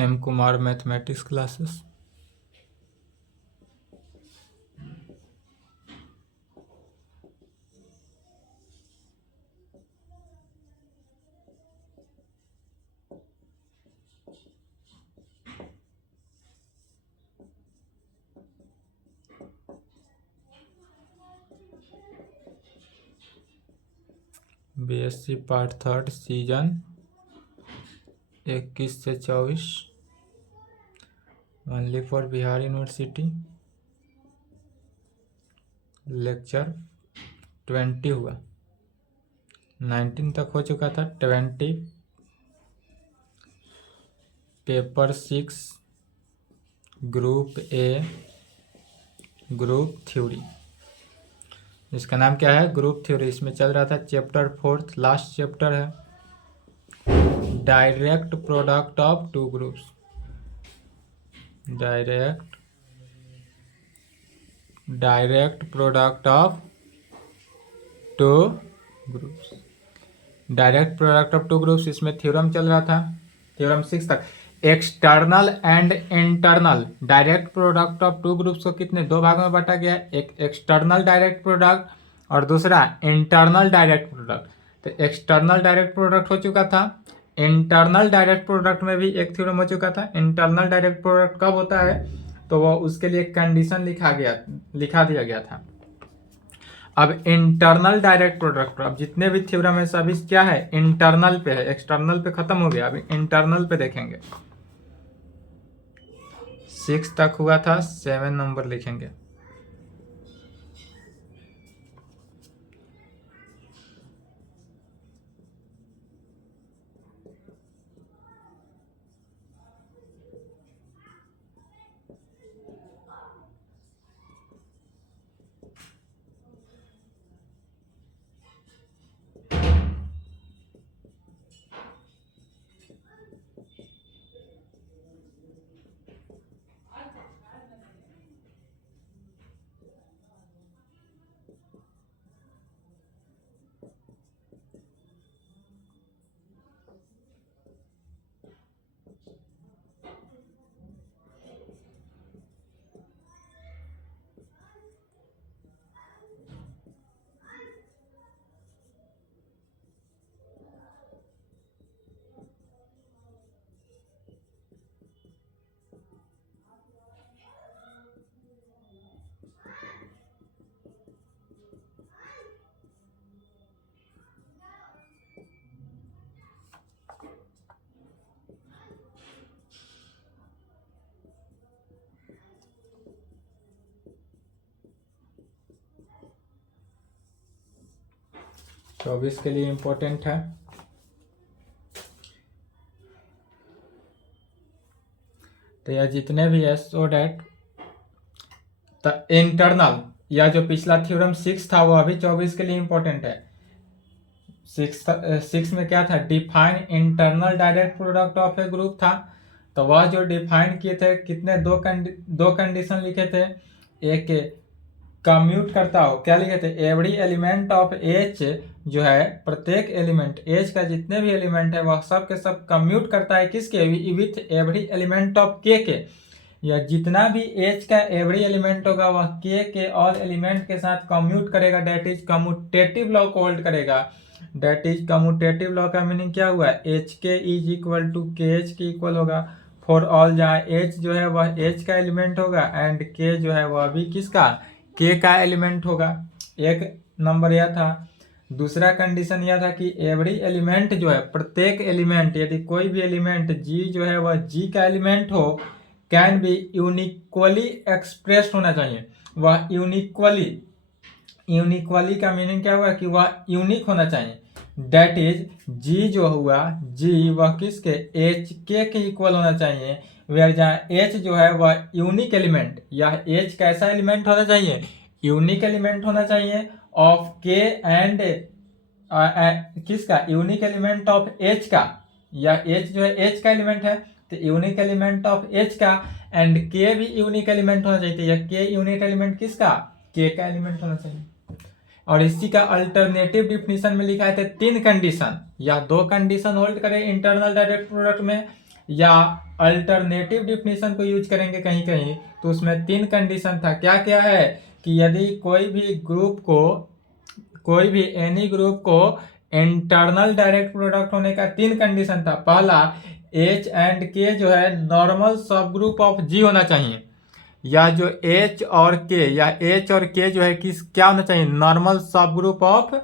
M Kumar mathematics classes. BSc part 3 season 21 से 24 only for Bihar university. Lecture 20 हुआ, 19 तक हो चुका था। 20 paper 6 group A group theory. इसका नाम क्या है? Group theory. इसमें चल रहा था चैप्टर 4, लास्ट चैप्टर है, direct product of two groups. Direct product of two groups. Direct product of two groups, इसमें थ्योरम चल रहा था, थ्योरम 6 तक। External and internal direct product of two groups को कितने दो भागों में बांटा गया है, एक एक्सटर्नल डायरेक्ट प्रोडक्ट और दूसरा इंटरनल डायरेक्ट प्रोडक्ट। तो एक्सटर्नल डायरेक्ट प्रोडक्ट हो चुका था, इंटरनल डायरेक्ट प्रोडक्ट में भी एक थ्योरम हो चुका था। इंटरनल डायरेक्ट प्रोडक्ट कब होता है, तो वो उसके लिए कंडीशन लिखा दिया गया था। अब इंटरनल डायरेक्ट प्रोडक्ट, अब जितने भी थ्योरम है सभी क्या है, इंटरनल पे है, एक्सटर्नल पे खत्म हो गया। अभी इंटरनल पे देखेंगे। 6 तक हुआ था, 7 नंबर लिखेंगे। तो 24 के लिए इंपॉर्टेंट है। तो यह जितने भी है सो डैट इंटरनल, या जो पिछला थ्योरम 6 था वो अभी 24 के लिए इंपॉर्टेंट है। 6 में क्या था, define internal direct product of A group था। तो वह जो डिफाइन किए थे, कितने दो कंडीशन लिखे थे। एक कम्यूट करता हो, क्या लिखे थे, एवरी एलिमेंट ऑफ एच, जो है प्रत्येक एलिमेंट एच का जितने भी एलिमेंट है वह सब के सब कम्यूट करता है किसके, विथ एवरी एलिमेंट ऑफ के, या जितना भी एच का एवरी एलिमेंट होगा वह के ऑल एलिमेंट के साथ कम्यूट करेगा। डेट इज कम्यूटेटिव लॉ को होल्ड करेगा। डेट इज कम्यूटेटिव लॉ का मीनिंग क्या हुआ, H K is equal to K H K equal होगा फॉर ऑल, जहाँ एच जो है वह एच का एलिमेंट होगा एंड के जो है वह भी किसका, के का एलिमेंट होगा। एक नंबर यह था। दूसरा कंडीशन यह था कि एवरी एलिमेंट जो है, प्रत्येक एलिमेंट, यदि कोई भी एलिमेंट जी जो है वह जी का एलिमेंट हो, कैन बी यूनिक्वली एक्सप्रेस्ड होना चाहिए। वह यूनिक्वली का मीनिंग क्या हुआ कि वह यूनिक होना चाहिए। डेट इज जी जो हुआ, जी वह किसके, एच के इक्वल होना चाहिए। वेयर जहाँ एच जो है वह यूनिक एलिमेंट, या एच कैसा एलिमेंट होना चाहिए, यूनिक एलिमेंट होना चाहिए ऑफ के एंड किसका, यूनिक एलिमेंट ऑफ एच का, या एच जो है एच का एलिमेंट है तो यूनिक एलिमेंट ऑफ एच का, एंड के भी यूनिक एलिमेंट होना चाहिए, या के यूनिक एलिमेंट किसका, के का एलिमेंट होना चाहिए। और इसी का अल्टरनेटिव डिफिनीशन में लिखा है 3 कंडीशन, या 2 कंडीशन होल्ड करें इंटरनल डायरेक्ट प्रोडक्ट में, या अल्टरनेटिव डिफिनीशन को यूज करेंगे कहीं कहीं, तो उसमें 3 कंडीशन था। क्या क्या है कि यदि कोई भी एनी ग्रुप को इंटरनल डायरेक्ट प्रोडक्ट होने का 3 कंडीशन था। पहला, एच एंड के जो है नॉर्मल सब ग्रुप ऑफ जी होना चाहिए, या जो एच और के जो है क्या होना चाहिए, नॉर्मल सब ग्रुप ऑफ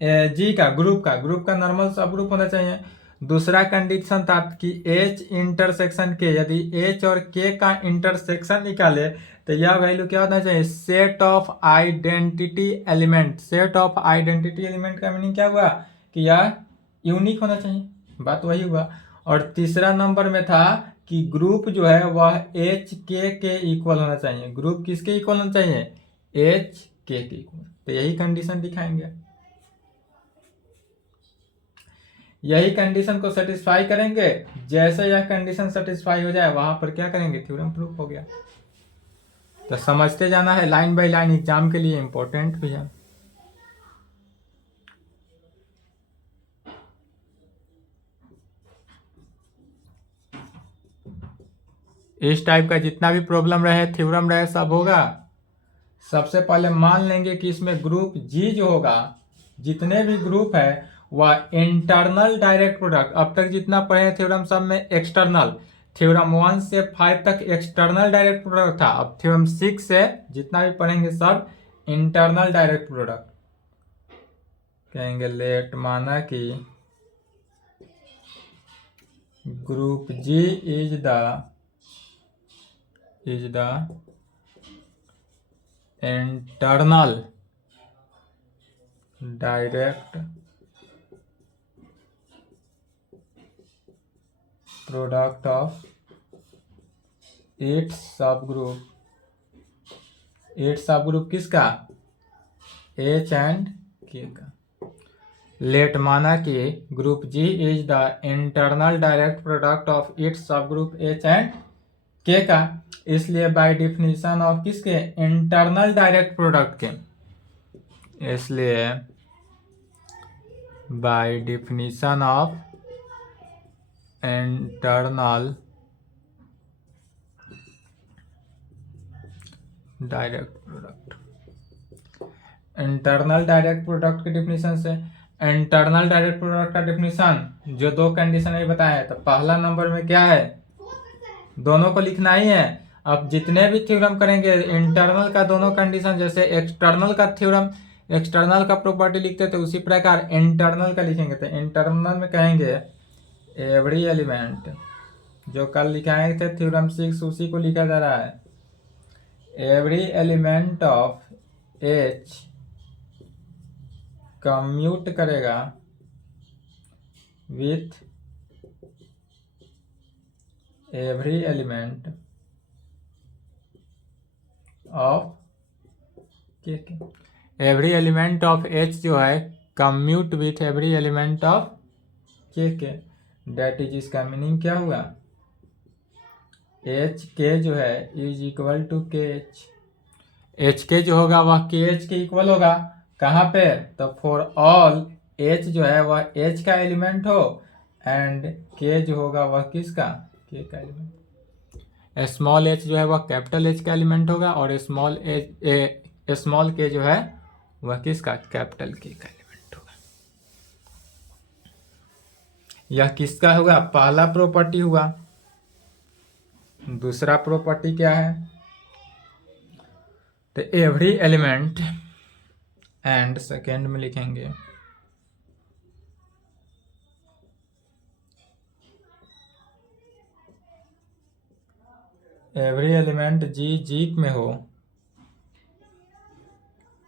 जी का ग्रुप का नॉर्मल सब ग्रुप होना चाहिए। दूसरा कंडीशन था कि एच इंटरसेक्शन के, यदि एच और के का इंटरसेक्शन निकाले तो यह वैल्यू क्या होना चाहिए, set of identity element. Set of identity element का मीनिंग क्या हुआ कि यह यूनिक होना चाहिए, बात वही हुआ। और तीसरा नंबर में था कि ग्रुप जो है वह एच के इक्वल होना चाहिए। ग्रुप किसके इक्वल होना चाहिए, एच के इक्वल। तो यही कंडीशन दिखाएंगे, यही कंडीशन को सेटिस्फाई करेंगे। जैसे यह कंडीशन सेटिस्फाई हो जाए वहां पर क्या करेंगे, थ्योरम प्रूफ हो गया। तो समझते जाना है, लाइन बाय लाइन, एग्जाम के लिए इंपॉर्टेंट भी है। इस टाइप का जितना भी प्रॉब्लम रहे, थ्योरम रहे, सब होगा। सबसे पहले मान लेंगे कि इसमें ग्रुप जी जो होगा, जितने भी ग्रुप है वह इंटरनल डायरेक्ट प्रोडक्ट, अब तक जितना पढ़े थ्योरम सब में एक्सटर्नल, थ्योरम 1 से 5 तक एक्सटर्नल डायरेक्ट प्रोडक्ट था। अब थ्योरम 6 से जितना भी पढ़ेंगे सब इंटरनल डायरेक्ट प्रोडक्ट कहेंगे। लेट माना कि group G is the internal direct product of its subgroup किसका, एच एंड के का। लेट माना कि group G is the internal direct product of its subgroup H and K का, इसलिए by definition of किसके, internal direct product के, इसलिए by definition of internal direct product, internal direct product के definition से, इंटरनल डायरेक्ट प्रोडक्ट का definition जो 2 condition है बताया है, तो पहला नंबर में क्या है, दोनों को लिखना ही है। अब जितने भी थ्योरम करेंगे इंटरनल का दोनों कंडीशन, जैसे एक्सटर्नल का थ्योरम, एक्सटर्नल का प्रॉपर्टी लिखते थे उसी प्रकार इंटरनल का लिखेंगे। तो इंटरनल में कहेंगे एवरी एलिमेंट, जो कल लिखाए थे थ्योरम 6 उसी को लिखा जा रहा है। Every element of H commute करेगा with every element of K. Every element of H जो है commute with every element of के। डेट इज, इसका मीनिंग क्या हुआ, एच के जो है is equal to K H के जो होगा वह के एच के इक्वल होगा। कहाँ पे, तो फॉर ऑल एच जो है वह एच का एलिमेंट हो एंड के जो होगा वह किसका, के का एलिमेंट। स्मॉल एच जो है वह कैपिटल एच का एलिमेंट होगा और स्मॉल के जो है वह किसका, कैपिटल के का एलिमेंट होगा। यह किसका होगा, पहला प्रॉपर्टी हुआ। दूसरा प्रॉपर्टी क्या है, तो एवरी एलिमेंट, एंड सेकेंड में लिखेंगे एवरी एलिमेंट जी में हो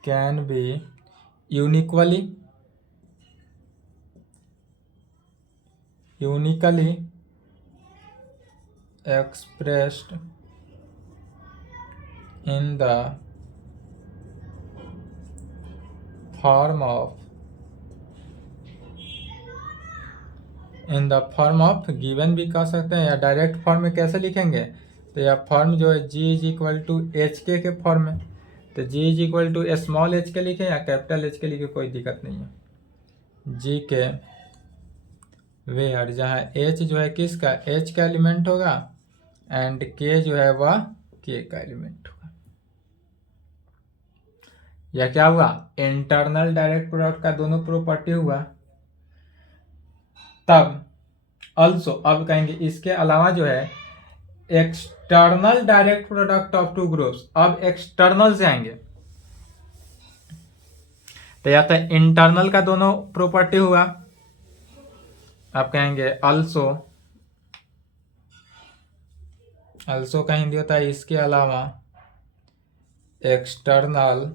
can B uniquely expressed in the form of given भी कह सकते हैं, या डायरेक्ट फॉर्म में कैसे लिखेंगे, तो यह फॉर्म जो है G is equal to H K form में। तो G is equal to small H K लिखे या कैपिटल एच के लिखे, कोई दिक्कत नहीं है। जी के वेयर, जहाँ H जो है किसका, H का एलिमेंट होगा एंड K जो है वह K का एलिमेंट होगा। यह क्या हुआ, इंटरनल डायरेक्ट प्रोडक्ट का दोनों प्रॉपर्टी हुआ। तब अल्सो, अब कहेंगे इसके अलावा जो है external direct product of two groups, अब एक्सटर्नल से आएंगे तो या तो इंटरनल का दोनों प्रॉपर्टी हुआ, आप कहेंगे अल्सो, अल्सो का हिंदी होता है इसके अलावा, external,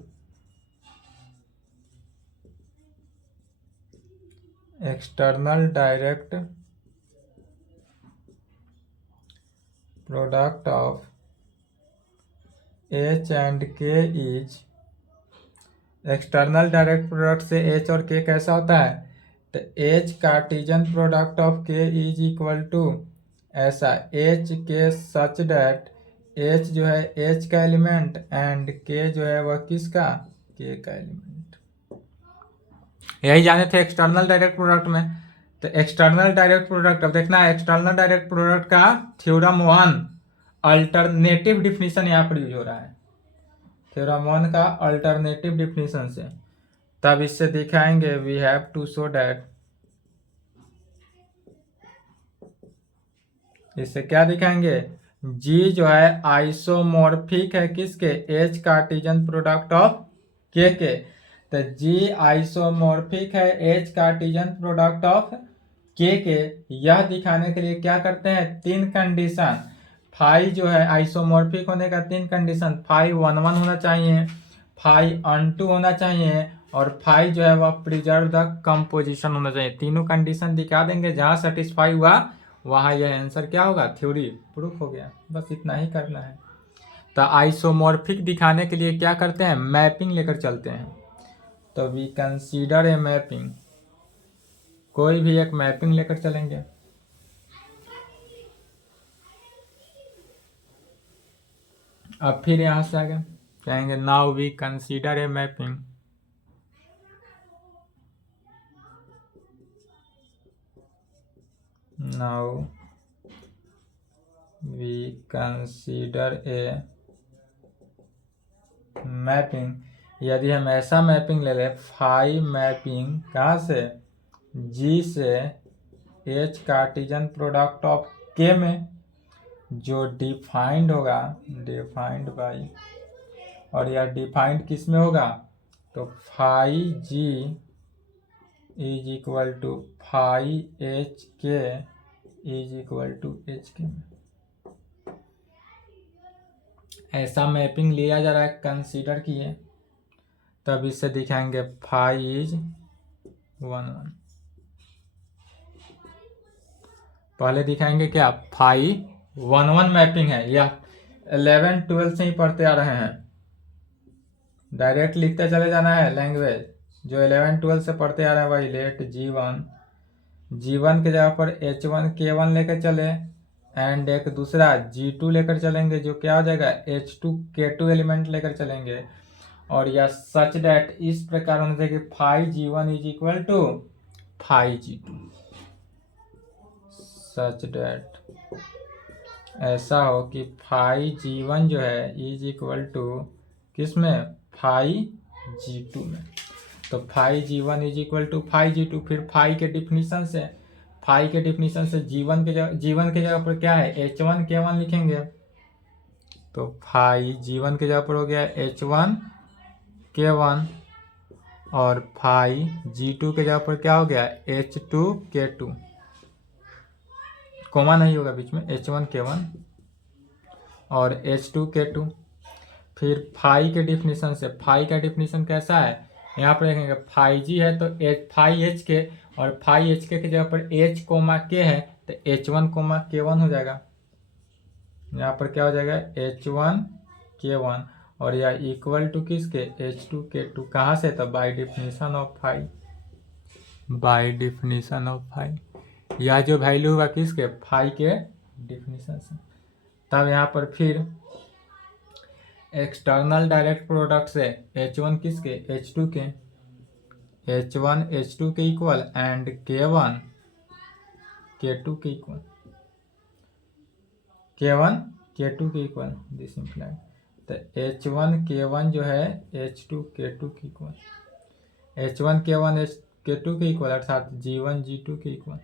external direct product of H and K is, external direct product से H और K कैसा होता है, तो H cartesian product of K is equal to ऐसा H K such that H जो है H का एलिमेंट एंड K जो है वह किसका, K का एलिमेंट। यही जाने थे एक्सटर्नल डायरेक्ट प्रोडक्ट में। तो एक्सटर्नल डायरेक्ट प्रोडक्ट, अब देखना है एक्सटर्नल डायरेक्ट प्रोडक्ट का थ्योरम 1 अल्टरनेटिव डिफिनीशन यहाँ पर यूज हो रहा है, थ्योरम 1 का अल्टरनेटिव डिफिनीशन से। तब इससे दिखाएंगे we have to show that, इससे क्या दिखाएंगे, G जो है आइसोमॉर्फिक है किसके, H cartesian product of K के। तो G आइसोमॉर्फिक है H cartesian product of K के, यह दिखाने के लिए क्या करते हैं, तीन कंडीशन, फाई जो है आइसोमॉर्फिक होने का तीन कंडीशन, फाई 1 1 होना चाहिए, फाई अनटू होना चाहिए और फाई जो है वह प्रिजर्व द कंपोजिशन होना चाहिए। तीनों कंडीशन दिखा देंगे, जहां सेटिस्फाई हुआ वहां यह आंसर क्या होगा, थ्योरी प्रूफ हो गया। बस इतना ही करना है। तो आइसोमॉर्फिक दिखाने के लिए क्या करते हैं, मैपिंग लेकर चलते हैं। तो वी कंसीडर ए मैपिंग, कोई भी एक मैपिंग लेकर चलेंगे। अब फिर यहां से आगे कहेंगे now we consider a mapping, now we consider a mapping. यदि हम ऐसा मैपिंग ले लें, फाई मैपिंग कहाँ से, G से H cartesian product of K में, जो डिफाइंड होगा, डिफाइंड बाई, और यह डिफाइंड किस में होगा, तो phi G is equal to phi H K is equal to H K में। ऐसा मैपिंग लिया जा रहा है, कंसीडर किए, तब इससे दिखाएंगे फाई इज 1 1। पहले दिखाएंगे क्या, फाई 1 1 मैपिंग है, यह 11 12 से ही पढ़ते आ रहे हैं, डायरेक्ट लिखते चले जाना है लैंग्वेज, जो 11 12 से पढ़ते आ रहे हैं वही। लेट G1 के जगह पर H1 K1 लेकर चले एंड एक दूसरा G2 लेकर चलेंगे, जो क्या हो जाएगा H2 K2 एलिमेंट लेकर चलेंगे। और यह सच डैट इस प्रकार होना चाहिए कि phi G1 is equal to phi G2, such that ऐसा हो कि फाई G1 जो है इज इक्वल टू किस में, फाई G2 में। तो phi G1 is equal to phi G2, फिर फाई के डिफिनीशन से, फाई के डिफिनीशन से G1 के जगह पर क्या है, H1 K1 लिखेंगे। तो फाई G1 के जगह पर हो गया H1 K1 और फाई G2 के जगह पर क्या हो गया, H2 K2, कोमा नहीं होगा बीच में, H1 K1 और H2 K2। फिर फाई के डिफिनीशन से, फाई का डिफिनीशन कैसा है, यहाँ पर देखेंगे फाई G है तो फाई H के, और फाई H के जगह पर H कोमा K है तो H1 कोमा K1 हो जाएगा। यहाँ पर क्या हो जाएगा, H1 K1 और यह इक्वल टू किसके, H2 K2। कहाँ से, तो by definition of phi, by definition of phi, यह जो वैल्यू हुआ किसके, फाई के डिफिनीशन से। तब यहाँ पर फिर एक्सटर्नल डायरेक्ट प्रोडक्ट से H1 किसके, H2 के, H1 H2 के इक्वल एंड K1 K2 के इक्वल, K1 K2 के इक्वल, दिस इम्प्लाइड। तो H1 K1 जो है H2 K2 के इक्वल, H1 K1 K2 के इक्वल अर्थात G1 G2 के इक्वल।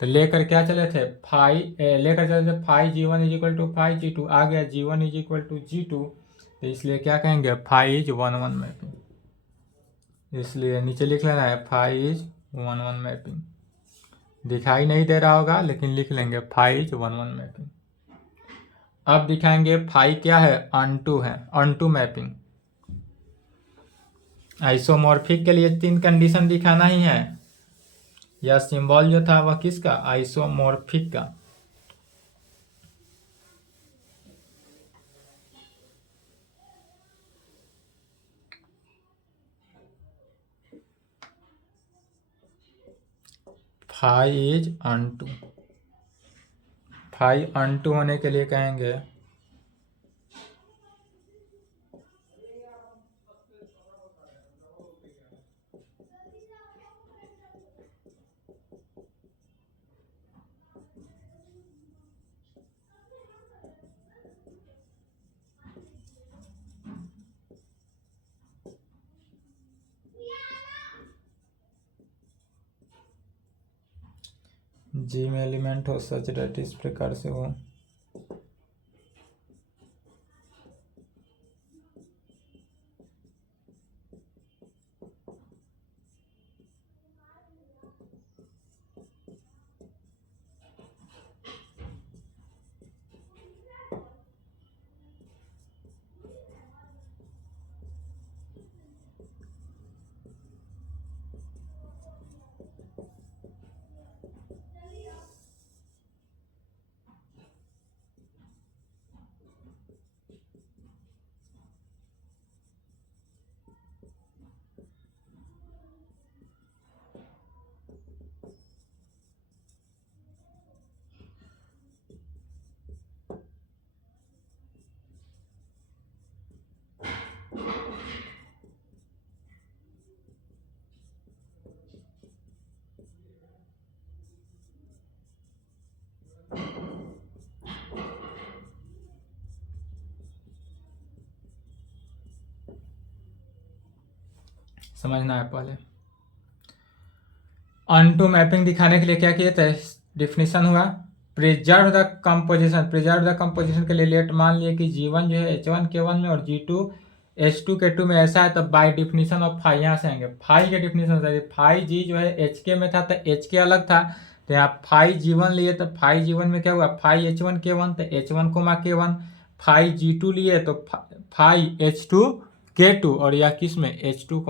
तो लेकर क्या चले थे लेकर चले थे five G1 is equal to five G2, आ गया G1 is equal to G2, तो इसलिए क्या कहेंगे फाइव इज 1 1 मैपिंग। इसलिए नीचे लिख लेना है फाइव इज 1 1 मैपिंग। दिखाई नहीं दे रहा होगा लेकिन लिख लेंगे फाइव इज 1 1 मैपिंग। अब दिखाएंगे फाइव क्या है, ऑनटू है, ऑनटू मैपिंग। आइसोमॉर्फिक के लिए 3 कंडीशन दिखाना ही है। यह सिंबल जो था वह किसका, आइसोमॉर्फिक का। Five is onto, five onto होने के लिए कहेंगे जी में एलिमेंट हो सच डेट इस प्रकार से हो। समझना है पहले। ऑनटू मैपिंग दिखाने के लिए क्या किए थे, डिफिनीशन हुआ preserve the composition. Preserve the composition के लिए लेट मान लिए कि G1 जो है H1 K1 में और G2 H2 K2 में ऐसा है, तो बाय डिफिनीशन ऑफ फाइव यहाँ से आएंगे। फाइव के डिफिनीशन से फाइव G जो है HK में था तो HK अलग था, तो यहाँ फाइव G1 लिए तो फाइव G1 में क्या हुआ फाइव H1 K1, तो H1 K1। फाइव G2 लिए तो फाइव H2 K2 और यह किस में H2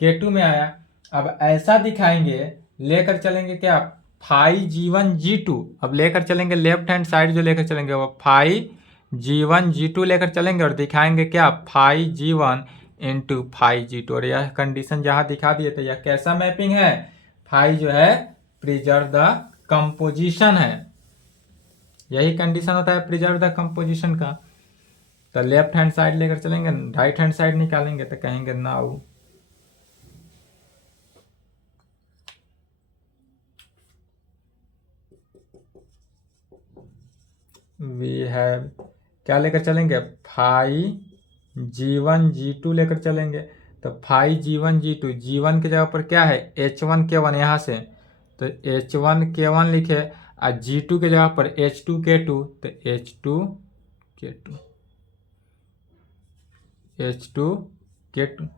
K2 में आया। अब ऐसा दिखाएंगे, लेकर चलेंगे क्या फाइव G1 G2, अब लेकर चलेंगे लेफ्ट हैंड साइड जो लेकर चलेंगे वो फाइव G1 G2 लेकर चलेंगे और दिखाएंगे क्या five G1 into five G2, और यह कंडीशन जहां दिखा दिए थे यह कैसा मैपिंग है, फाइव जो है प्रिजर्व द कंपोजिशन है। यही कंडीशन होता है प्रिजर्व द कंपोजिशन का। तो लेफ्ट हैंड साइड लेकर चलेंगे, राइट हैंड साइड निकालेंगे तो कहेंगे नाउ वी हैव, क्या लेकर चलेंगे फाइव G1 G2 लेकर चलेंगे, तो फाइव G1 G2, G1 की जगह पर क्या है H1 K1 यहाँ से, तो H1 K1 लिखे और G2 की जगह पर H2 K2, तो H2 K2 H2 K2,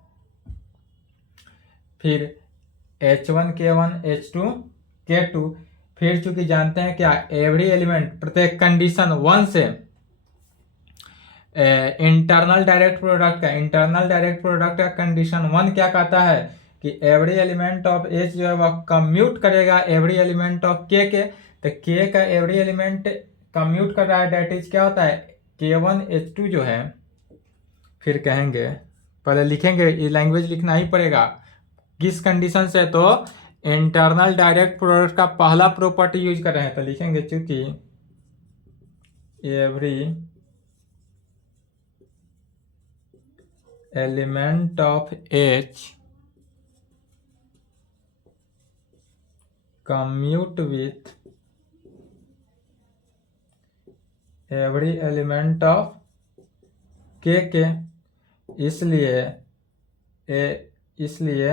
फिर H1 K1 H2 K2। फिर चूंकि जानते हैं क्या एवरी एलिमेंट प्रत्येक कंडीशन 1 से इंटरनल डायरेक्ट प्रोडक्ट का कंडीशन 1 क्या कहता है कि एवरी एलिमेंट ऑफ H जो है वह कम्यूट करेगा एवरी एलिमेंट ऑफ K के, तो K का एवरी एलिमेंट कम्यूट कर रहा है, डेट इज क्या होता है K1 H2 जो है। फिर कहेंगे पहले लिखेंगे, ये लैंग्वेज लिखना ही पड़ेगा किस कंडीशन से, तो इंटरनल डायरेक्ट प्रोडक्ट का पहला प्रॉपर्टी यूज कर रहे हैं, तो लिखेंगे चूंकि every element of H commute with every element of के इसलिए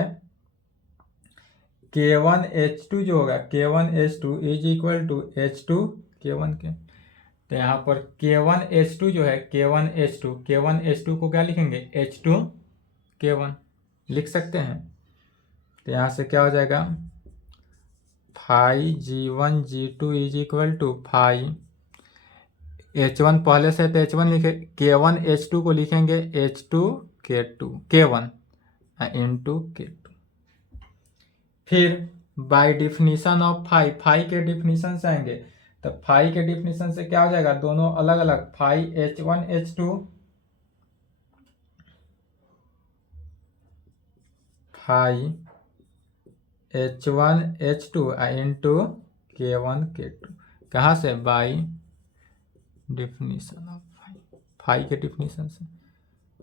K1H2 जो होगा K1H2 is equal to H2 K1 के। तो यहाँ पर K1H2 जो है K1H2 को क्या लिखेंगे H2 K1 लिख सकते हैं। तो यहाँ से क्या हो जाएगा phi G1 G2 is equal to phi H1 पहले से तो H1 लिखे K1H2 को लिखेंगे H2 K1 इंटू K2। फिर बाय डिफिनीशन ऑफ फाई के डिफिनीशन से आएंगे। तो फाई के डिफिनीशन से क्या हो जाएगा दोनों अलग अलग phi H1 H2 phi H1 H2 into K1 K2 कहाँ से बाय डिफिनीशन ऑफ फाई के डिफिनीशन से।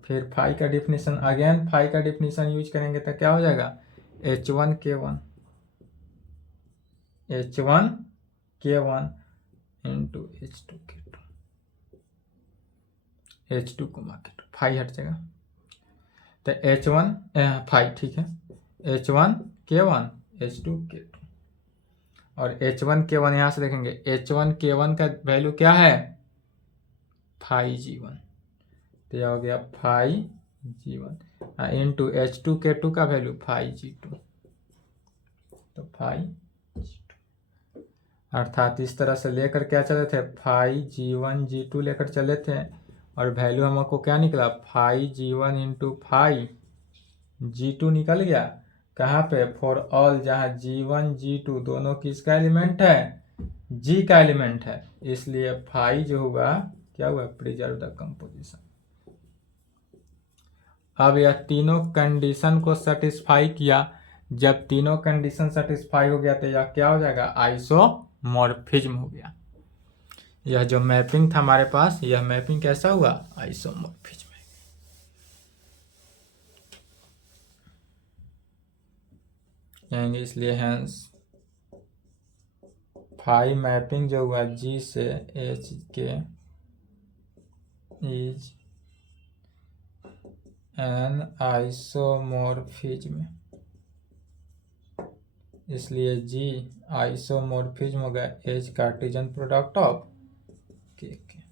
फिर फाई का डिफिनीशन अगेन फाई का डिफिनीशन यूज करेंगे तो क्या हो जाएगा H1 K1 into H2 K2 H2 को K2 फाई हट जाएगा। तो H1 फाई ठीक है H1 K1 H2 K2 और H1 K1 यहाँ से देखेंगे H1 K1 का वैल्यू क्या है फाई G1। तो यह हो गया phi G1 into H2 K2 का वैल्यू फाई G2। तो फाई G2 अर्थात इस तरह से लेकर क्या चले थे फाई G1 G2 लेकर चले थे और वैल्यू हमको क्या निकला phi G1 into phi G2 निकल गया। कहाँ पे फॉर ऑल जहाँ G1 G2 दोनों किसका एलिमेंट है G का एलिमेंट है इसलिए फाई जो हुआ क्या हुआ प्रिजर्व द कंपोजिशन। अब यह तीनों कंडीशन को सेटिस्फाई किया। जब तीनों कंडीशन सेटिस्फाई हो गया तो यह क्या हो जाएगा आइसोमॉर्फिज्म हो गया। यह जो मैपिंग था हमारे पास यह मैपिंग कैसा हुआ आइसोमॉर्फिज्म है। इसलिए हैंस फाई मैपिंग जो हुआ G से H के इज एन आइसोमॉर्फिज्म इसलिए G आइसोमॉर्फिज्म हो गया H Cartesian product of K के।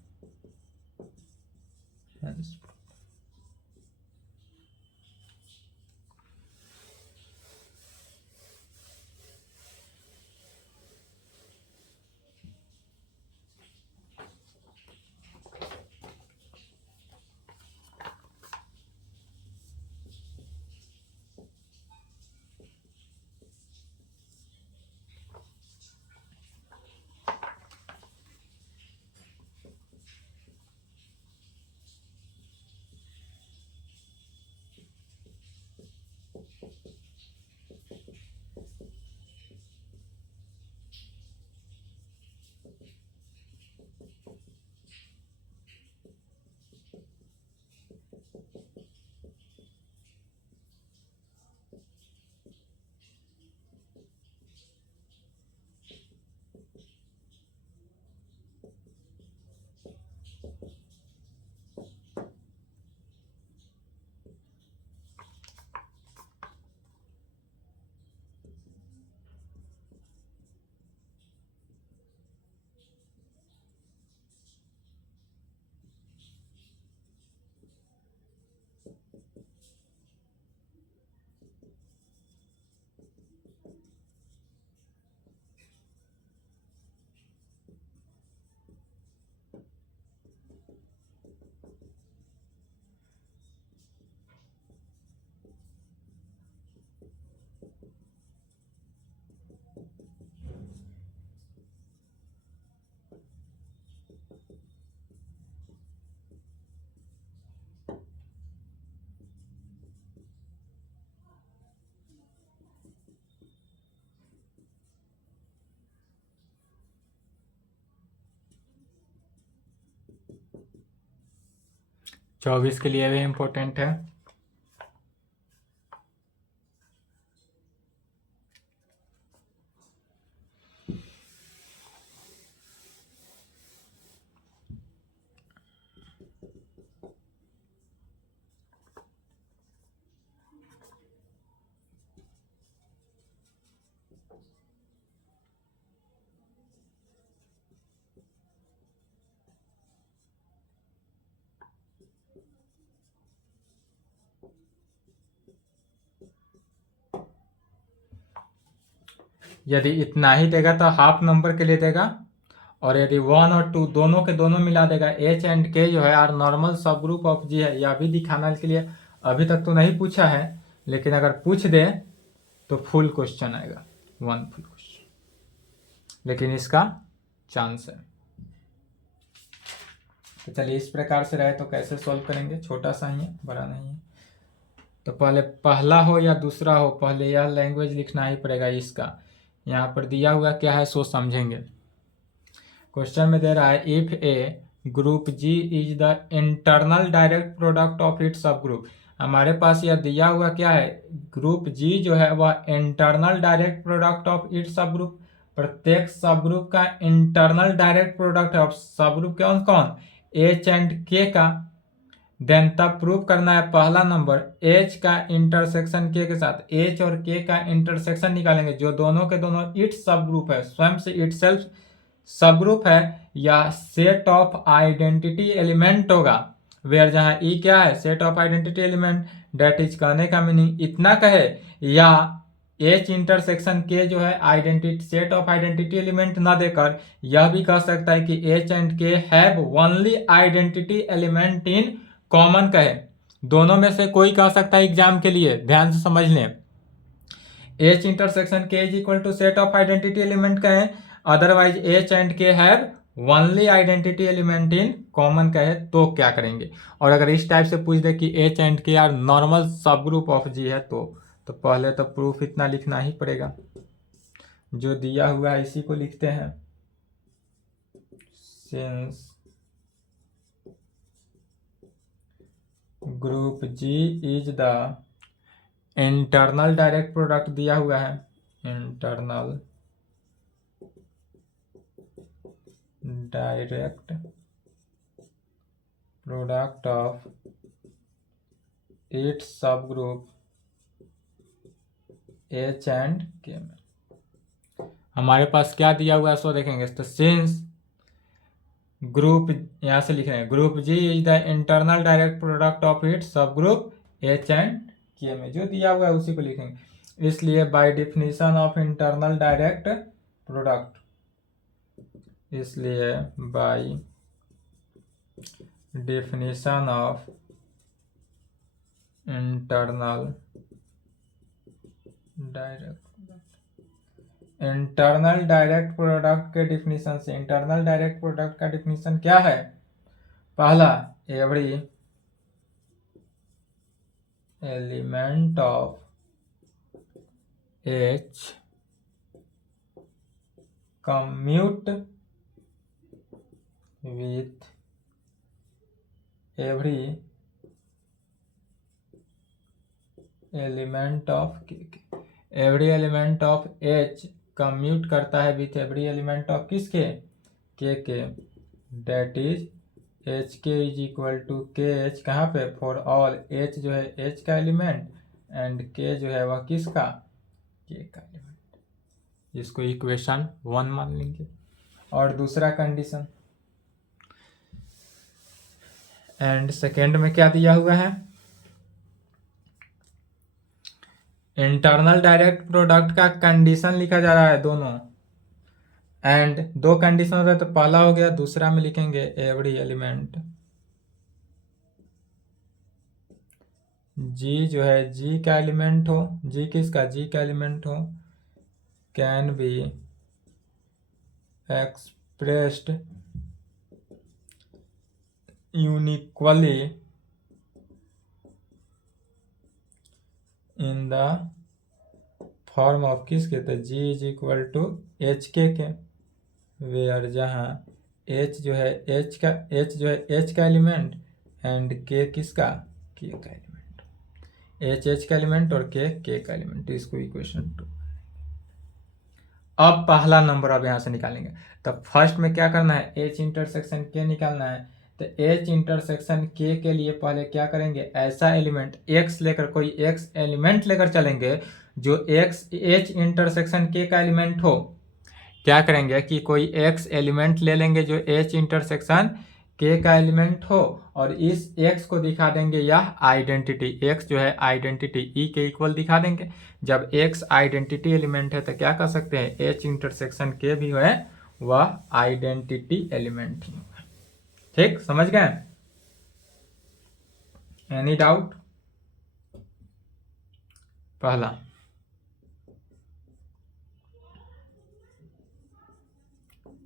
चौबीस के लिए भी इम्पोर्टेंट है। यदि इतना ही देगा तो हाफ नंबर के लिए देगा, और यदि 1 और 2 दोनों के दोनों मिला देगा। एच एंड के जो है are normal subgroup of जी है, यह भी दिखाने के लिए अभी तक तो नहीं पूछा है, लेकिन अगर पूछ दे तो फुल क्वेश्चन आएगा, 1 फुल क्वेश्चन, लेकिन इसका चांस है। तो चलिए इस प्रकार से रहे तो कैसे सॉल्व करेंगे, छोटा सा ही है, बड़ा नहीं है। तो पहले पहला हो या दूसरा हो, पहले यह लैंग्वेज लिखना ही पड़ेगा इसका। यहाँ पर दिया हुआ क्या है सो समझेंगे। क्वेश्चन में दे रहा है if a group G is the internal direct product of its subgroup. हमारे पास यह दिया हुआ क्या है, ग्रुप जी जो है वह internal direct product of its सब ग्रुप, प्रत्येक सब ग्रुप का इंटरनल डायरेक्ट प्रोडक्ट है ऑफ सब ग्रुप कौन कौन, एच एंड के का। देन तब प्रूव करना है पहला नंबर एच का इंटरसेक्शन के साथ, एच और के का इंटरसेक्शन निकालेंगे, जो दोनों के दोनों इट्स सब ग्रुप है, स्वयं से इट सेल्फ सब ग्रुप है, या सेट ऑफ आइडेंटिटी एलिमेंट होगा, वेयर जहां ई क्या है set of identity element, that is कहने का मीनिंग इतना कहे, या एच इंटरसेक्शन के जो है identity set of identity element ना देकर यह भी कह सकता है कि H and K have only identity element in common कहे। दोनों में से कोई कह सकता है एग्जाम के लिए, ध्यान से समझ लें। H intersection K is equal to set of identity element कहे, otherwise H and K have only identity element in common कहे तो क्या करेंगे। और अगर इस टाइप से पूछ दे कि H and K are normal subgroup of जी है तो पहले तो प्रूफ इतना लिखना ही पड़ेगा, जो दिया हुआ है इसी को लिखते हैं। Since group G is the internal direct product दिया हुआ है, internal direct product of its subgroup H and K में हमारे पास क्या दिया हुआ है सो देखेंगे। तो सिंस ग्रुप, यहां से लिख रहे हैं group G is the internal direct product of its subgroup H and K में जो दिया हुआ है उसी को लिखेंगे। इसलिए by definition of internal direct product, इसलिए by definition of internal direct product के डिफिनीशन से, इंटरनल डायरेक्ट प्रोडक्ट का डिफिनीशन क्या है, पहला every element of H commute with every element of K, every element of H commute करता है with every element of किसके, K, that is H K is equal to K H कहाँ पे, for all H जो है H का element and के जो है वह किसका, के का एलिमेंट। इसको इक्वेशन 1 मान लेंगे। और दूसरा कंडीशन, एंड सेकेंड में क्या दिया हुआ है, इंटरनल डायरेक्ट प्रोडक्ट का कंडीशन लिखा जा रहा है दोनों, एंड दो कंडीशन होता है तो पहला हो गया, दूसरा में लिखेंगे एवरी एलिमेंट जी जो है जी का एलिमेंट हो, जी किसका, जी का एलिमेंट हो, can be expressed uniquely in the form of किसके, तो G is equal to H K, where जहाँ एच जो है एच का एलिमेंट एंड के किसका, के का एलिमेंट, एच का एलिमेंट और के का एलिमेंट। इसको इक्वेशन 2। अब पहला नंबर अब यहाँ से निकालेंगे। तो फर्स्ट में क्या करना है, एच इंटरसेक्शन के निकालना है। तो एच इंटरसेक्शन के लिए पहले क्या करेंगे, ऐसा एलिमेंट एक्स लेकर, कोई एक्स एलिमेंट लेकर चलेंगे जो एक्स एच इंटरसेक्शन के का एलिमेंट हो। क्या करेंगे कि कोई एक्स एलिमेंट ले लेंगे जो एच इंटरसेक्शन के का एलिमेंट हो और इस x को दिखा देंगे यह आइडेंटिटी, x जो है आइडेंटिटी ई के इक्वल दिखा देंगे। जब x आइडेंटिटी एलिमेंट है तो क्या कर सकते हैं, h इंटरसेक्शन के भी है वह आइडेंटिटी एलिमेंट ही है। ठीक, समझ गए? Any doubt? पहला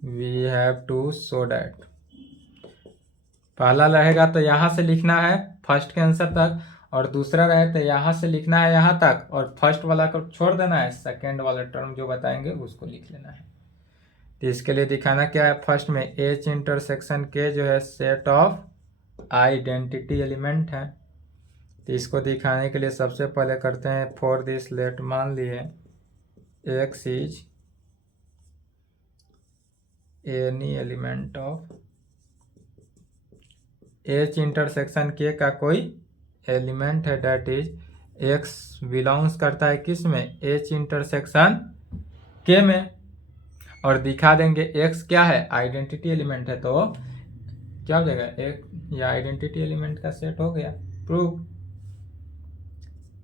we have to show that, पहला रहेगा तो यहाँ से लिखना है फर्स्ट के आंसर तक, और दूसरा रहे तो यहाँ से लिखना है यहाँ तक और फर्स्ट वाला को छोड़ देना है, सेकेंड वाला टर्म जो बताएंगे उसको लिख लेना है। तो इसके लिए दिखाना क्या है, फर्स्ट में एच इंटरसेक्शन के जो है सेट ऑफ आइडेंटिटी एलिमेंट है। तो इसको दिखाने के लिए सबसे पहले करते हैं फॉर दिस लेट, मान लिए x is any element of H intersection के का कोई एलिमेंट है, डेट इज एक्स बिलोंग्स करता है किस में, एच इंटरसेक्शन के में, और दिखा देंगे एक्स क्या है, आइडेंटिटी एलिमेंट है। तो क्या हो जाएगा, एक ये आइडेंटिटी एलिमेंट का सेट हो गया, प्रूव।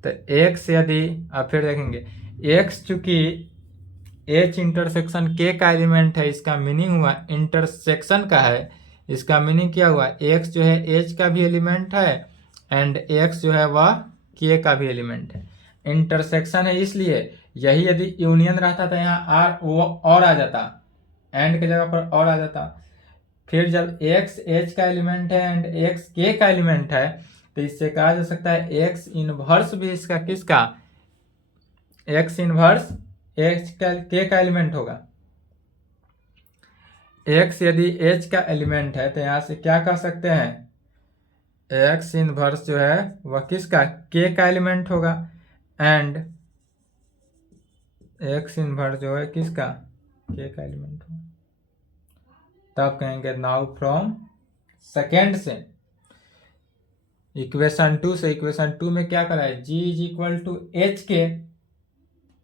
तो एक्स यदि अब फिर देखेंगे एक्स चूंकि एच इंटरसेक्शन के का एलिमेंट है, इसका मीनिंग हुआ इंटरसेक्शन का है, इसका मीनिंग क्या हुआ, एक्स जो है एच का भी एलिमेंट है एंड एक्स जो है वह के का भी एलिमेंट है। इंटरसेक्शन है इसलिए, यही यदि यूनियन रहता तो यहाँ आर और आ जाता, एंड की जगह पर और आ जाता। फिर जब एक्स एच का एलिमेंट है एंड एक्स के का एलिमेंट है तो इससे कहा जा सकता है एक्स इनवर्स भी इसका किसका, एक्स इनवर्स एच का के का एलिमेंट होगा। एक्स यदि एच का एलिमेंट है तो यहाँ से क्या कह सकते हैं, एक्स इनवर्स जो है वह किसका, के का एलिमेंट होगा, एंड एक्स इनवर्स जो है किसका, के का एलिमेंट होगा। तब कहेंगे नाउ फ्रॉम सेकेंड से इक्वेशन 2 से, इक्वेशन 2 में क्या करा है, g is equal to H K,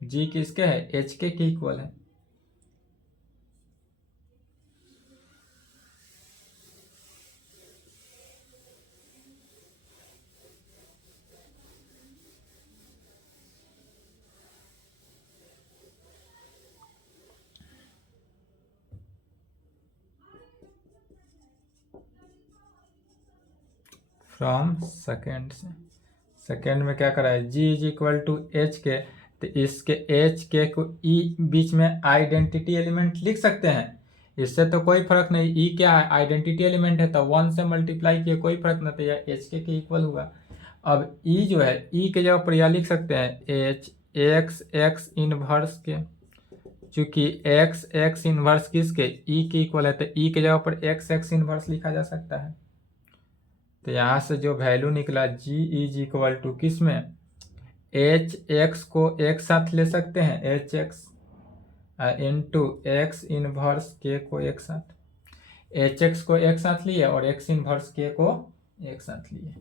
G किसके है, एच के इक्वल है। फ्रॉम सेकेंड से, सेकेंड में क्या करा है, g is equal to H K, तो इसके एच के को ई बीच में आइडेंटिटी एलिमेंट लिख सकते हैं, इससे तो कोई फर्क नहीं, ई क्या है आइडेंटिटी एलिमेंट है तो 1 से मल्टीप्लाई किए कोई फर्क नहीं, तो यह एच के इक्वल हुआ। अब ई जो है ई के जगह पर यह लिख सकते हैं एच एक्स एक्स इनवर्स के, चूंकि एक्स एक्स इनवर्स किसके, ई के इक्वल है तो ई के जगह पर एक्स एक्स इनवर्स लिखा जा सकता है। तो यहाँ से जो वैल्यू निकला g इज इक्वल टू किस में, एच एक्स को एक साथ ले सकते हैं, H x into x inverse के को एक साथ, एच एक्स को एक साथ लिए और एक्स इनवर्स के को एक साथ लिए,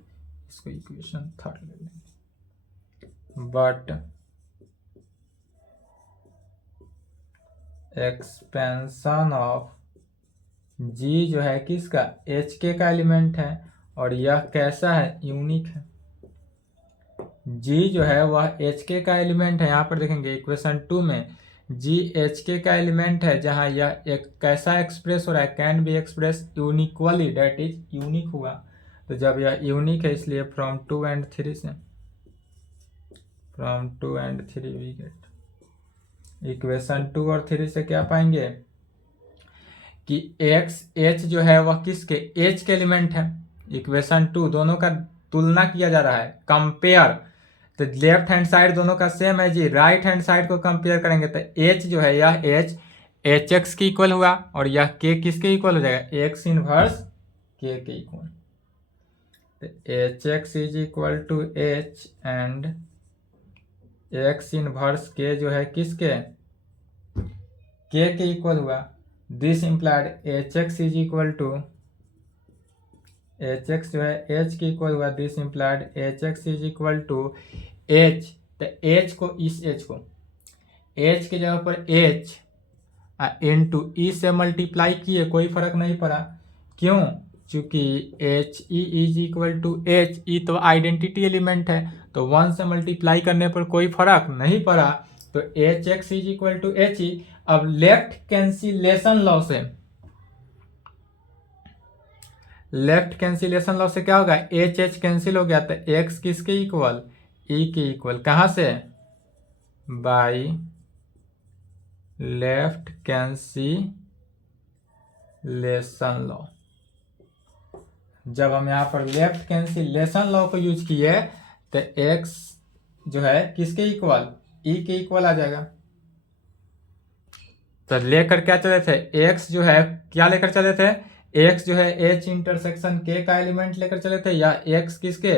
इसको इक्वेशन 3 ले लेंगे। बट एक्सपेंशन ऑफ g जो है किसका, एच के का एलिमेंट है और यह कैसा है, यूनिक है। g जो है वह एच के का एलिमेंट है, यहाँ पर देखेंगे इक्वेशन 2 में g एच के का एलिमेंट है, जहाँ यह एक कैसा एक्सप्रेस हो रहा है, can be express uniquely, that is unique हुआ। तो जब यह यूनिक है इसलिए फ्रॉम 2 and 3 से, from 2 and 3 we get equation 2 और 3 से क्या पाएंगे कि एक्स एच जो है वह किसके, एच के एलिमेंट है। इक्वेशन 2 दोनों का तुलना किया जा रहा है, कंपेयर, तो लेफ्ट हैंड साइड दोनों का सेम है जी, राइट हैंड साइड को कंपेयर करेंगे तो एच जो है यह एच एच एक्स की इक्वल हुआ और यह के किसके इक्वल हो जाएगा, एक्स इनवर्स के इक्वल। तो H X is equal to H and X inverse K जो है किसके, के इक्वल हुआ। This implied H X is equal to, H X जो है एच के इक्वल हुआ, this implied H X is equal to H, तो H को इस एच को एच के जगह पर एच इंटू ई से मल्टीप्लाई किए, कोई फर्क नहीं पड़ा, क्यों, चूंकि H E is equal to H E तो आइडेंटिटी एलिमेंट है, तो 1 से मल्टीप्लाई करने पर कोई फर्क नहीं पड़ा, तो H X is equal to H E. अब लेफ्ट कैंसिलेशन लॉ से, लेफ्ट कैंसिलेशन लॉ से क्या होगा, एच एच कैंसिल हो गया, तो एक्स किसके इक्वल, ई के इक्वल, कहां से, बाई लेफ्ट कैंसिलेशन लॉ। जब हम यहां पर लेफ्ट कैंसिलेशन लॉ को यूज किए तो एक्स जो है किसके इक्वल, ई के इक्वल आ जाएगा। तो लेकर क्या चले थे, एक्स जो है क्या लेकर चले थे, एक्स जो है एच इंटरसेक्शन के का एलिमेंट लेकर चले थे, या एक्स किसके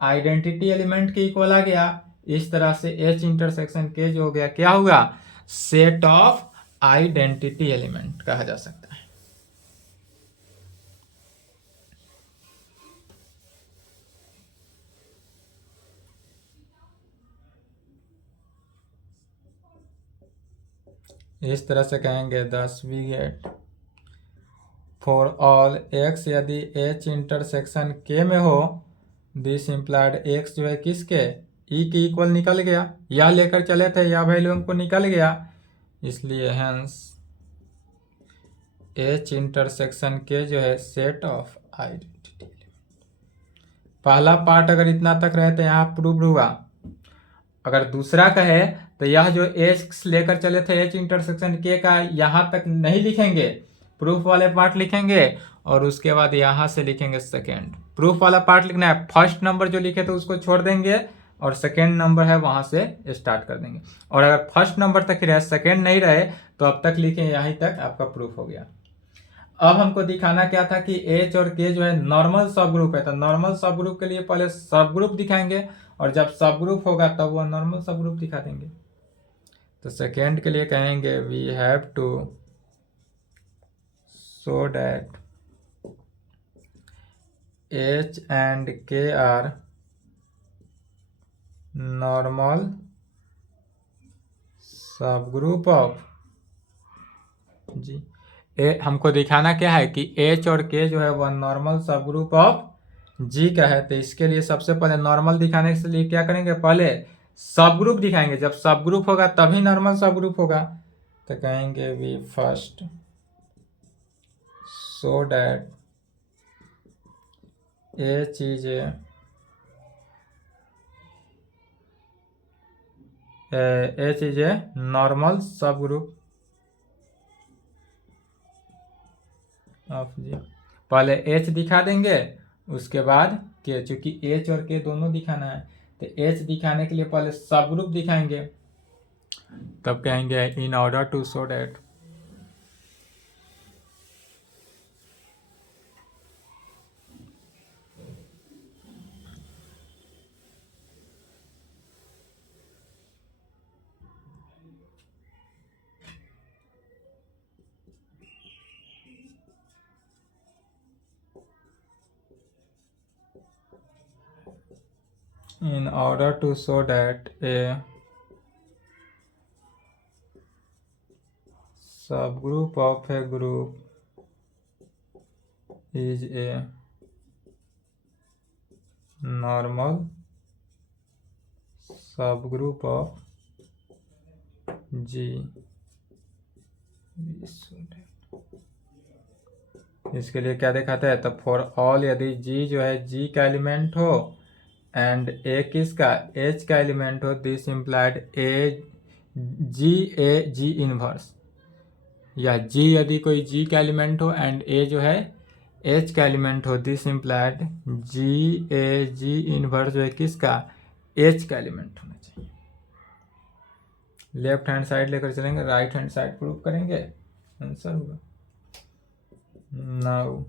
आइडेंटिटी एलिमेंट के इक्वल आ गया। इस तरह से एच इंटरसेक्शन के जो हो गया क्या होगा, सेट ऑफ आइडेंटिटी एलिमेंट कहा जा सकता है। इस तरह से कहेंगे दस we get for all X यदि एच इंटरसेक्शन के में हो, दिस इम्प्लाइड एक्स जो है किसके, ई के इक्वल निकल गया, या लेकर चले थे या वैल्यू हमको निकल गया, इसलिए हेंस एच इंटरसेक्शन के जो है सेट ऑफ आइडेंटिटी। पहला पार्ट अगर इतना तक रहे तो यहाँ प्रूव हुआ। अगर दूसरा का है तो यह जो एक्स लेकर चले थे एच इंटरसेक्शन के का, यहाँ तक नहीं लिखेंगे, प्रूफ वाले पार्ट लिखेंगे और उसके बाद यहाँ से लिखेंगे सेकेंड। प्रूफ वाला पार्ट लिखना है, फर्स्ट नंबर जो लिखे थे उसको छोड़ देंगे और सेकेंड नंबर है वहां से स्टार्ट कर देंगे। और अगर फर्स्ट नंबर तक रहे, सेकेंड नहीं रहे, तो अब तक लिखें, यहीं तक आपका प्रूफ हो गया। अब हमको दिखाना क्या था कि एच और के जो है नॉर्मल सब ग्रुप है, तो नॉर्मल सब ग्रुप के लिए पहले सब ग्रुप दिखाएंगे और जब सब ग्रुप होगा तब वो नॉर्मल सब ग्रुप दिखा देंगे। तो सेकेंड के लिए कहेंगे we have to show that H and K are normal subgroup of G. हमको दिखाना क्या है कि एच और के जो है वह नॉर्मल सब ग्रुप ऑफ जी का है। तो इसके लिए सबसे पहले नॉर्मल दिखाने के लिए क्या करेंगे, पहले सब ग्रुप दिखाएंगे, जब सब ग्रुप होगा तभी नॉर्मल सब ग्रुप होगा। तो कहेंगे we first so that H is a normal subgroup of G. पहले एच दिखा देंगे, उसके बाद के, चूंकि एच और के दोनों दिखाना है तो एच दिखाने के लिए पहले सब ग्रुप दिखाएंगे, तब कहेंगे in order to show that in order to show that a subgroup of a group is a normal subgroup of G, इसके लिए क्या दिखाते हैं, तो फॉर ऑल यदि G जो है G का एलिमेंट हो एंड ए किसका, एच का एलिमेंट हो, this implied A G inverse, या जी यदि कोई जी का एलिमेंट हो एंड ए जो है एच का एलिमेंट हो, दिस इम्प्लाइड जी इनवर्स जो है किसका, एच का एलिमेंट होना चाहिए। लेफ्ट हैंड साइड लेकर चलेंगे, राइट हैंड साइड प्रूव करेंगे, आंसर होगा। Now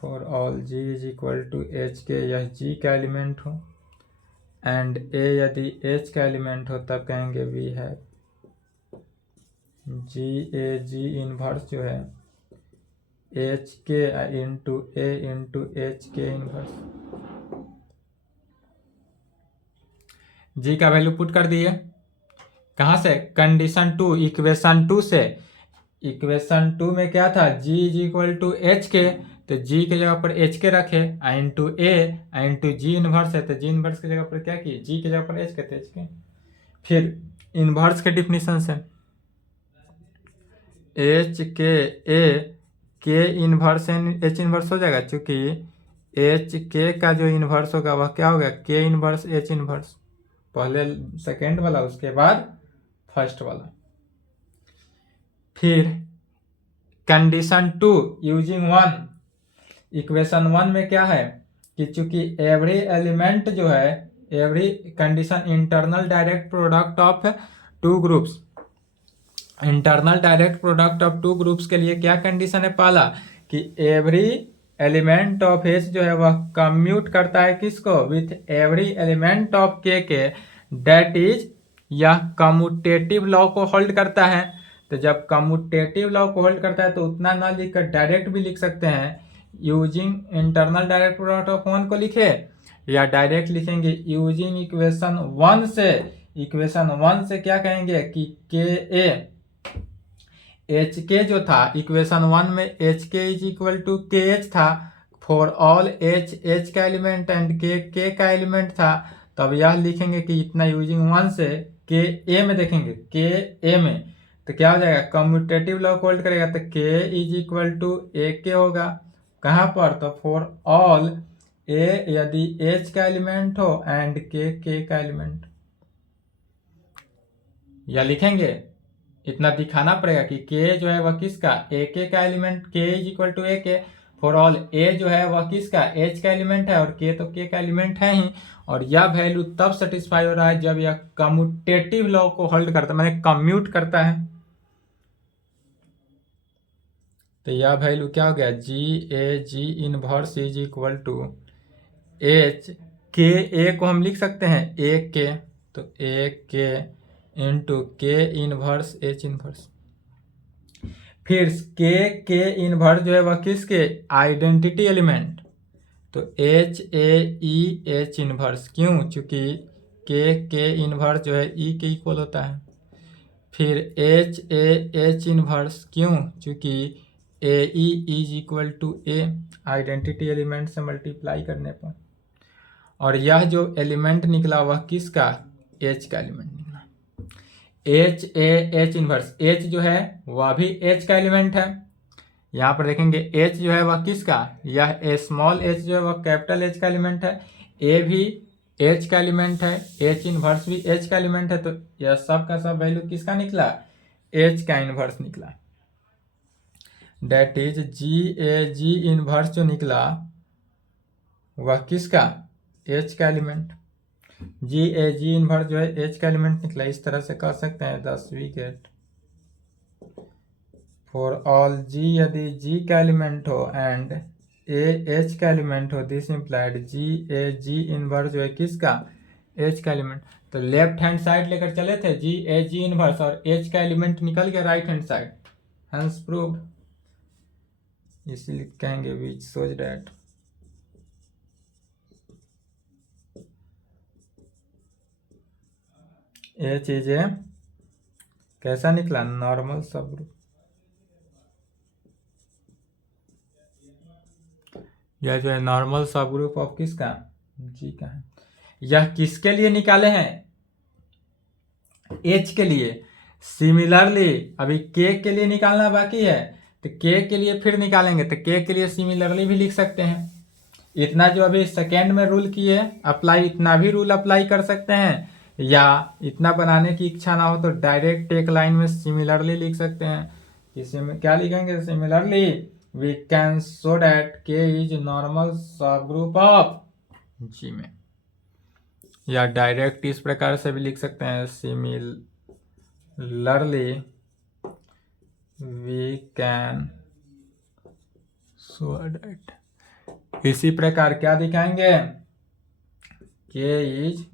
for all G is equal to H K, यह जी का एलिमेंट हो एंड ए यदि एच का एलिमेंट हो, तब कहेंगे वी है जी इनवर्स जो है एच के इंटू एच के इनवर्स। जी का वैल्यू पुट कर दिए, कहाँ से, कंडीशन 2 इक्वेशन 2 से। इक्वेशन 2 में क्या था, g is equal to H K, तो g के जगह पर एच के रखे, into A into G inverse है, तो जी इनवर्स की जगह पर क्या किए, g की जगह पर एच के, तो एच के। फिर इनवर्स के डिफिनीशन से एच के ए के इनवर्स एच इनवर्स हो जाएगा, चूंकि एच के का जो इनवर्स होगा वह क्या होगा, के इनवर्स एच इनवर्स, पहले सेकेंड वाला उसके बाद फर्स्ट वाला। फिर कंडीशन 2 यूजिंग 1, इक्वेशन 1 में क्या है कि चूंकि एवरी एलिमेंट जो है, every condition internal direct product of two groups, internal direct product of two groups के लिए क्या कंडीशन है, पहला कि एवरी एलिमेंट ऑफ एच जो है वह कम्यूट करता है किसको, विथ एवरी एलिमेंट ऑफ के, डेट इज यह कम्यूटेटिव लॉ को होल्ड करता है। तो जब कम्यूटेटिव लॉ को होल्ड करता है तो उतना ना लिखकर डायरेक्ट भी लिख सकते हैं, using internal direct product of 1 को लिखे, या डायरेक्ट लिखेंगे यूजिंग इक्वेशन 1 से, इक्वेशन 1 से क्या कहेंगे कि के ए एच के जो था इक्वेशन 1 में H K is equal to K H था, फॉर ऑल एच एच का एलिमेंट एंड के का एलिमेंट था। तब यह लिखेंगे कि इतना यूजिंग 1 से के ए में देखेंगे, के ए में तो क्या हो जाएगा, कम्यूटेटिव लॉ को होल्ड करेगा, तो के इज इक्वल टू ए के होगा, कहाँ पर, तो फॉर ऑल ए यदि एच का एलिमेंट हो एंड के का एलिमेंट, या लिखेंगे इतना दिखाना पड़ेगा कि के जो है वह किसका, ए के का एलिमेंट, के इज इक्वल टू ए के, फॉर ऑल ए जो है वह किसका, एच का एलिमेंट है, और के तो के का एलिमेंट है ही। और यह वैल्यू तब सेटिस्फाई हो रहा है जब यह कम्यूटेटिव लॉ को होल्ड करता है, माने कम्यूट करता है। तो यह वैल्यू क्या हो गया, G A G inverse is equal to H K A को हम लिख सकते हैं ए के, तो ए के इंटू के इनवर्स एच इनवर्स। फिर के इनवर्स जो है वह किसके, आइडेंटिटी एलिमेंट, तो H A E H inverse, क्यों, चूंकि के इनवर्स जो है ई के इक्वल होता है। फिर एच ए एच इनवर्स, क्यों, चूंकि A E is equal to A, identity element से मल्टीप्लाई करने पर। और यह जो एलिमेंट निकला वह किसका, एच का एलिमेंट निकला, H A H inverse, H जो है वह भी एच का एलिमेंट है। यहाँ पर देखेंगे एच जो है वह किसका, यह ए स्मॉल एच जो है वह कैपिटल एच का एलिमेंट है, ए भी एच का एलिमेंट है, एच इनवर्स भी एच का एलिमेंट है, तो यह सब का सब वैल्यू किसका निकला, एच का इनवर्स निकला। That is G A G inverse जो निकला वह किसका, एच का element, ji A G inverse जो है एच का एलिमेंट निकला। इस तरह से कह सकते हैं, दस we get for all G यदि जी का एलिमेंट हो एंड ए एच का एलिमेंट हो, this implied G A G inverse जो है किसका, एच का एलिमेंट। तो लेफ्ट हैंड साइड लेकर चले थे, जी ए जी इनवर्स और एच का एलिमेंट निकल गया right hand side, hence proved. इसलिए कहेंगे विच शोज दैट ये चीजें कैसा निकला, नॉर्मल सब ग्रुप। यह जो है नॉर्मल सब ग्रुप ऑफ किसका, जी का है। यह किसके लिए निकाले हैं, एच के लिए। सिमिलरली अभी के लिए निकालना बाकी है, तो के लिए फिर निकालेंगे, तो के लिए सिमिलरली भी लिख सकते हैं। इतना जो अभी सेकेंड में रूल किए अप्लाई, इतना भी रूल अप्लाई कर सकते हैं, या इतना बनाने की इच्छा ना हो तो डायरेक्ट एक लाइन में सिमिलरली लिख सकते हैं। इसी में क्या लिखेंगे, similarly we can show that K is normal subgroup of G में, या डायरेक्ट इस प्रकार से भी लिख सकते हैं, similarly we can show that. इसी प्रकार क्या दिखाएंगे, K is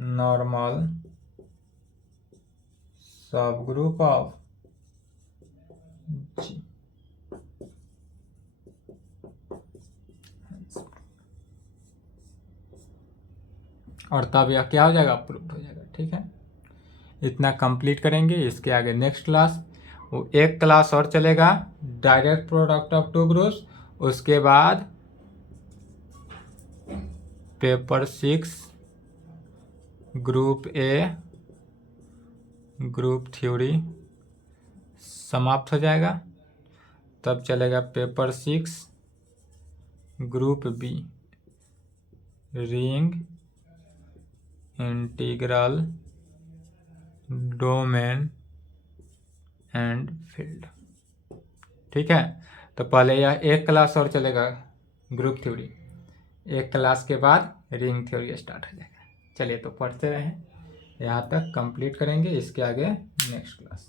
normal subgroup of G. और तब यह क्या हो जाएगा, प्रूफ हो जाएगा। ठीक है, इतना कंप्लीट करेंगे, इसके आगे नेक्स्ट क्लास वो एक क्लास और चलेगा direct product of two groups, उसके बाद paper 6 group A group theory समाप्त हो जाएगा। तब चलेगा paper 6 group B ring integral domain and field. ठीक है, तो पहले यह एक क्लास और चलेगा ग्रुप थ्योरी, एक क्लास के बाद रिंग थ्योरी स्टार्ट हो जाएगा। चलिए तो पढ़ते रहें, यहाँ तक कंप्लीट करेंगे, इसके आगे नेक्स्ट क्लास।